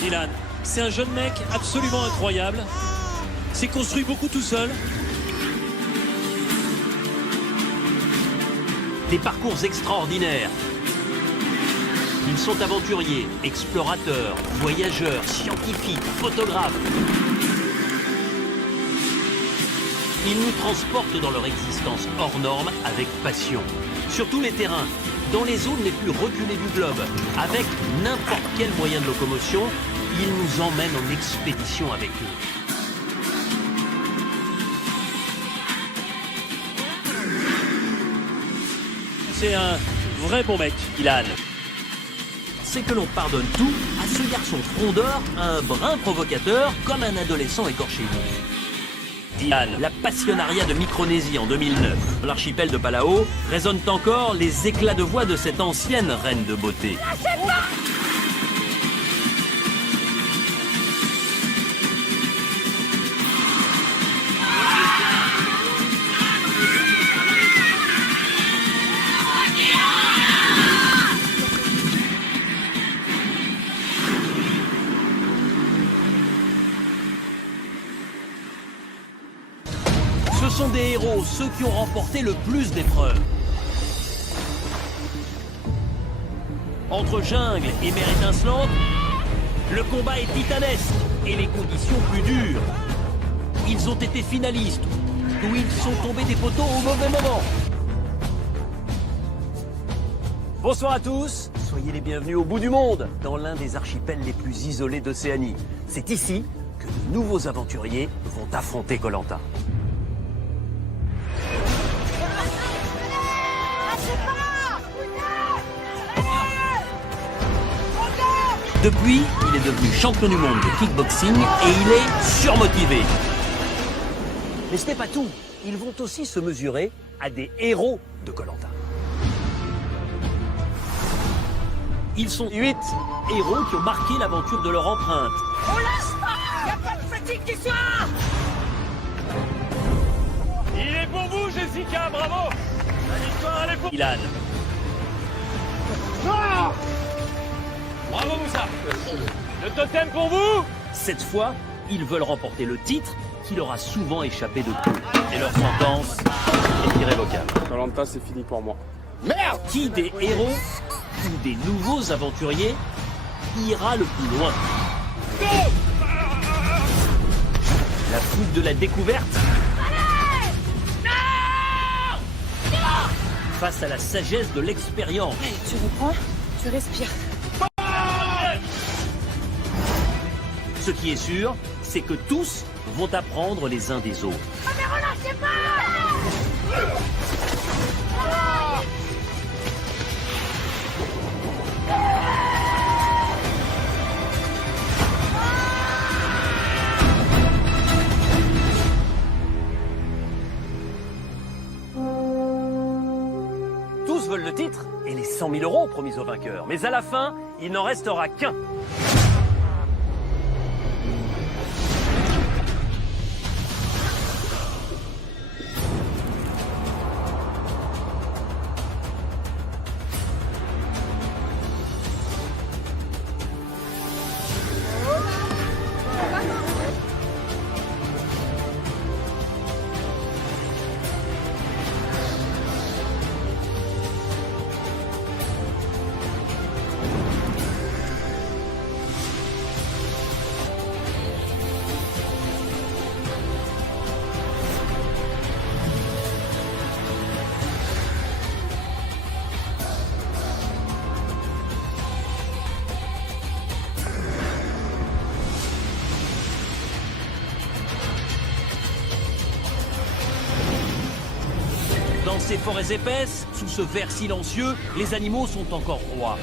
Dylan, c'est un jeune mec absolument incroyable. S'est construit beaucoup tout seul. Des parcours extraordinaires. Ils sont aventuriers, explorateurs, voyageurs, scientifiques, photographes. Ils nous transportent dans leur existence hors norme avec passion. Sur tous les terrains, dans les zones les plus reculées du globe, avec n'importe quel moyen de locomotion, ils nous emmènent en expédition avec eux. C'est un vrai bon mec, Dylan. C'est que l'on pardonne tout à ce garçon frondeur, un brin provocateur, comme un adolescent écorché vif. Dylan, La passionnariat de Micronésie en 2009. Dans l'archipel de Palau résonnent encore les éclats de voix de cette ancienne reine de beauté. Ce sont des héros, ceux qui ont remporté le plus d'épreuves. Entre jungle et mer étincelante, le combat est titanesque et les conditions plus dures. Ils ont été finalistes, ou ils sont tombés des poteaux au mauvais moment. Bonsoir à tous, soyez les bienvenus au bout du monde, dans l'un des archipels les plus isolés d'Océanie. C'est ici que de nouveaux aventuriers vont affronter Koh-Lanta. Depuis, il est devenu champion du monde de kickboxing et il est surmotivé. Mais ce n'est pas tout. Ils vont aussi se mesurer à des héros de Koh-Lanta. Ils sont 8 héros qui ont marqué l'aventure de leur empreinte. On lâche pas! Y'a pas de fatigue qui soit! il est pour vous, Jessica, bravo. La victoire, elle est pour Dylan. Bravo, Moussa. Le totem pour vous. Cette fois, ils veulent remporter le titre qui leur a souvent échappé de peu. Et leur sentence est irrévocable. Koh-Lanta, c'est fini pour moi. Qui des héros ou des nouveaux aventuriers ira le plus loin? La foule de la découverte face à la sagesse de l'expérience. Tu reprends, tu respires. Ce qui est sûr, c'est que tous vont apprendre les uns des autres. Tous veulent le titre et les 100 000 euros promis aux vainqueurs. Mais à la fin, il n'en restera qu'un. Dans ces forêts épaisses, sous ce verre silencieux, les animaux sont encore rois.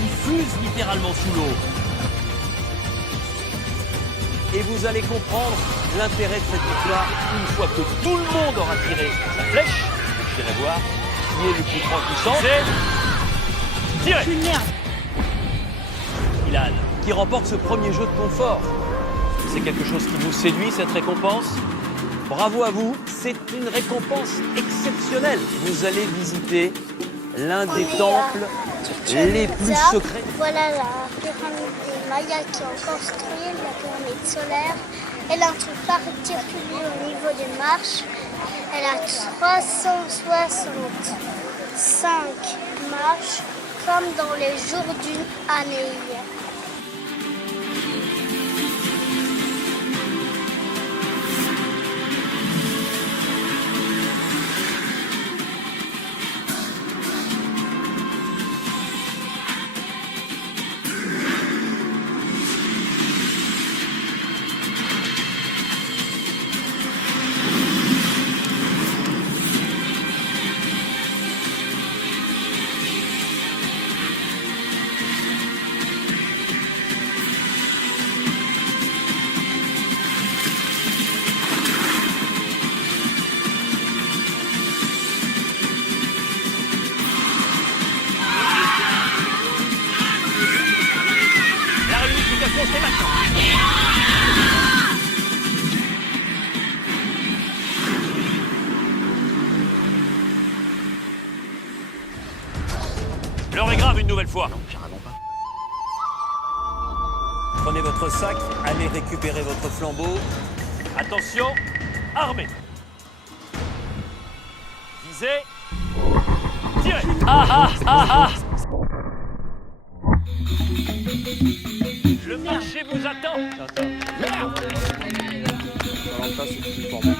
Ils fusent littéralement sous l'eau. Et vous allez comprendre l'intérêt de cette victoire une fois que tout le monde aura tiré sa flèche. Je dirais voir qui est le plus proche du centre. Tirez. Dylan, qui remporte ce premier jeu de confort. C'est quelque chose qui vous séduit, cette récompense? Bravo à vous, c'est une récompense exceptionnelle. Vous allez visiter l'un des temples les plus secrets. Voilà la pyramide des Mayas qui ont construit, la pyramide solaire. Elle a un truc particulier au niveau des marches. Elle a 365 marches, comme dans les jours d'une année. La réunification, c'est maintenant. L'heure est grave une nouvelle fois. Non, carrément pas. Prenez votre sac, allez récupérer votre flambeau. Attention, armée. Visez. Tirez. Ah ah ah ah. Le marché vous attend. Merde. Alors ça, c'est fini pour moi.